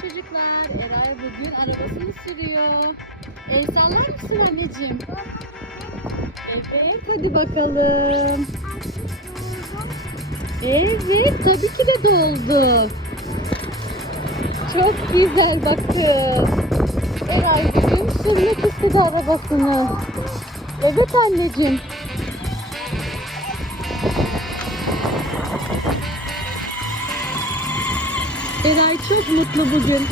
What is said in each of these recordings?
çocuklar. Eray bugün arabasını sürüyor. El sallar mısın anneciğim? Evet hadi bakalım. Evet tabii ki de doldu. Çok güzel bakın. Eray bugün sürmek istedi arabasını. Evet anneciğim. Eray çok mutlu bugün.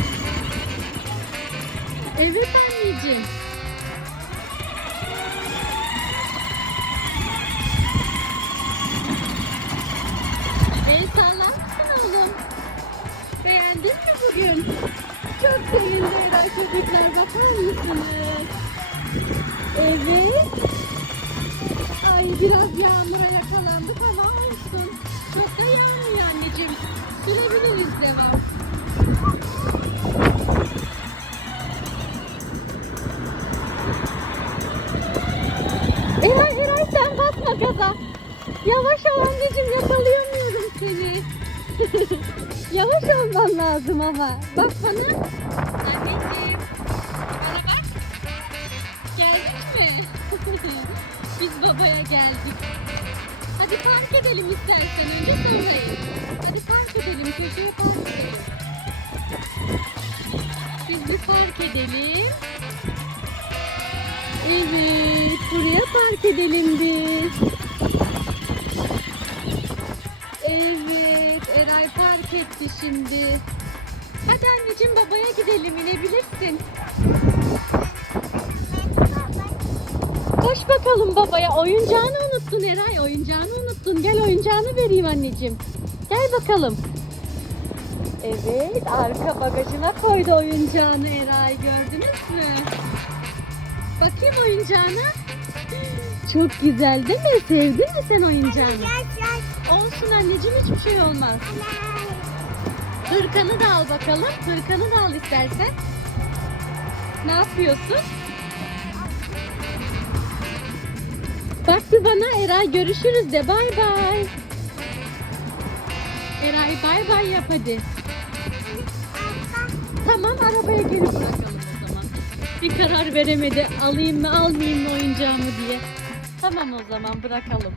Evet anneciğim. El sallar oğlum? Beğendin mi bugün? Çok sevindi Eray çocuklar bakar mısınız? Evet. Yavaş ol anneciğim yakalayamıyorum seni. Yavaş olman lazım ama. Bak bana. Anneciğim. Bana bak. Geldin mi? Biz babaya geldik. Hadi park edelim istersen önce sonra in. Hadi park edelim köşeye park edelim. Biz bir park edelim. Evet buraya park edelim biz. Etti şimdi. Hadi anneciğim babaya gidelim inebilirsin. Koş bakalım babaya. Oyuncağını unuttun Eray. Oyuncağını unuttun. Gel oyuncağını vereyim anneciğim. Gel bakalım. Evet arka bagajına koydu oyuncağını Eray. Gördünüz mü? Bakayım oyuncağına. Çok güzel değil mi? Sevdin mi sen oyuncağını? Olsun anneciğim hiçbir şey olmaz. Hırkanı da al bakalım. Hırkanı da al istersen. Ne yapıyorsun? Bak bana Eray görüşürüz de bay bay. Eray bay bay yap hadi. Tamam arabaya geri bırakalım o zaman. Bir karar veremedi alayım mı almayayım mı oyuncağımı diye. Tamam o zaman bırakalım.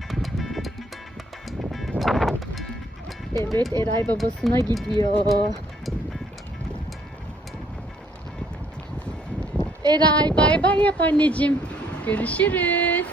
Evet Eray babasına gidiyor. Eray bay bay yap anneciğim. Görüşürüz.